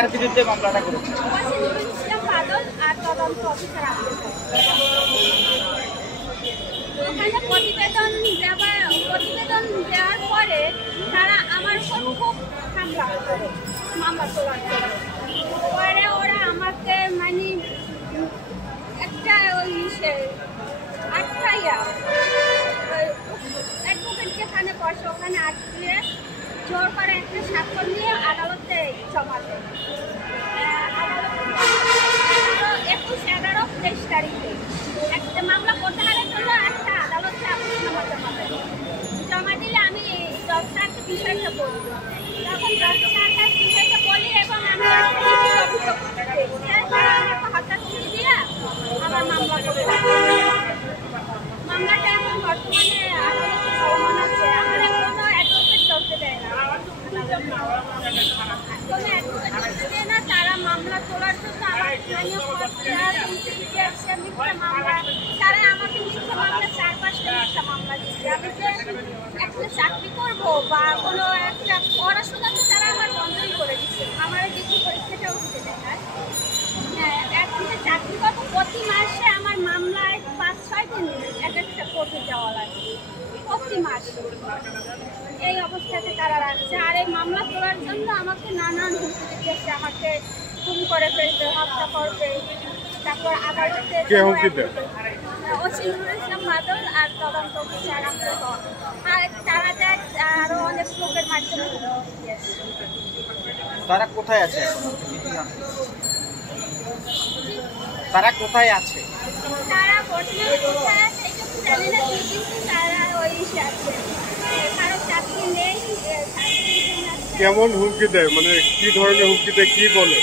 কার বিরুদ্ধে মামলাটা করেছেন? ওখানে প্রতিবেদন দেওয়ার পরে তারা আমার উপর খুব হামলা করে, মামলা তোলার পরে ওরা আমাকে মানে একটা ওই অ্যাডভোকেট যেখানে বসে ওখানে আটকে জোর করে একটা স্বাক্ষর নিয়ে আদালতে জমা দেয়। 21/11-23 তারিখে একটা মামলা প্রত্যাহারের জন্য একটা আদালতে আবেদননামা জমা দিলে আমি জজ স্যারকে বিষয়টা বলি। তখন জজ স্যারকে বিষয়টা বলি এবং আমি অভিযোগ তারা আমাকে হত্যা করে দিয়ে আমার মামলা করে। মামলাটা এখন বর্তমানে আদালতে চলমান আছে। আমার কোনো অ্যাডভোকেট চলতে দেয় না, কোনো অ্যাডভোকেট চলতে দেয় না। তারা মামলা তোলার জন্য আমার স্থানীয় মিথ্যা মামলা, তারা আমাকে মিথ্যা মামলা 4-5টা মিথ্যা মামলা দিচ্ছে। আমি যে একটা চাকরি করবো বা কোনো একটা পড়াশোনা তো তারা আমার বন্ধই করে দিচ্ছে। আমার ডিগ্রি পরীক্ষাটাও দিতে দেয় না। একটা চাকরি করবো প্রতি মাসে আমার মামলায় 5-6 দিন এক একটা কোর্টে যাওয়া লাগে প্রতি মাসে। এই অবস্থাতে তারা রাখছে। আর এই মামলা তোলার জন্য আমাকে নানান হুমকি দিচ্ছে, আমাকে খুন করে ফেলবে, হত্যা করবে। তারপর আদালতে ওসি নুরুল ইসলাম বাদল আর তদন্ত অফিসার আর তারা যায় আরো অনেক লোকের মাধ্যমে। তারা কোথায় আছে? তারা কোথায় আছে? তারা বর্তমানে কোথায় আছে এটা জানি না, কিন্তু তারা ওই আছে, কারো চাকরি নেই। কেমন হুমকি দেয়, মানে কি ধরনের হুমকি দেয়, কি বলে?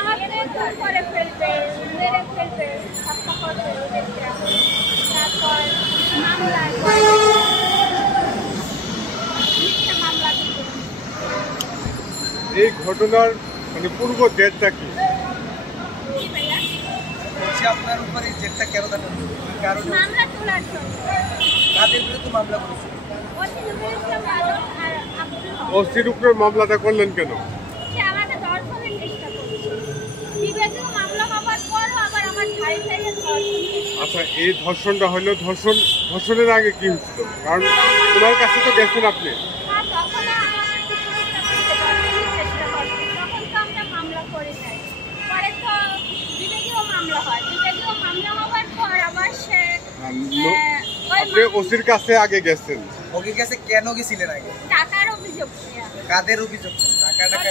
আমাকে খুন করে ফেলবে, মেরে ফেলবে, হত্যা করবে ওদেরকে। তারপর মামলা মিথ্যা মামলা দিবে। এই ঘটনার মানে পূর্ব জেরটা কি? আপনার উপরে জেরটা কেন দেখানো? কারণ মামলা তোলার জন্য। কাদের বিরুদ্ধে মামলা করেছে? ওসি নুরুল ইসলাম বাদল আর আব্দুল হক। ওসির উপরে মামলাটা করলেন কেন? সে আমাকে ধর্ষণের চেষ্টা করছে। বিবেকীয় মামলা হওয়ার পরও আবার আমার ধারে ধারে ধর্ষণ। আচ্ছা, এই ধর্ষণটা হলো ধর্ষণের আগে কি হচ্ছিল? কারণ তোমার কাছে তো গেছেন আপনি। আর তখন আমাকে ধর্ষণের চেষ্টা করছে, তখন তো আমরা মামলা করি নাই। পরে তো বিবেকীয় মামলা হয়, বিবেকীয় মামলা হওয়ার পর আবার সে আপনি ওসির কাছে আগে গেছেন। ওকে কাছে কেন গেছিলেন আগে? টাকার অভিযোগ। কাদের অভিযোগ? টাকাটা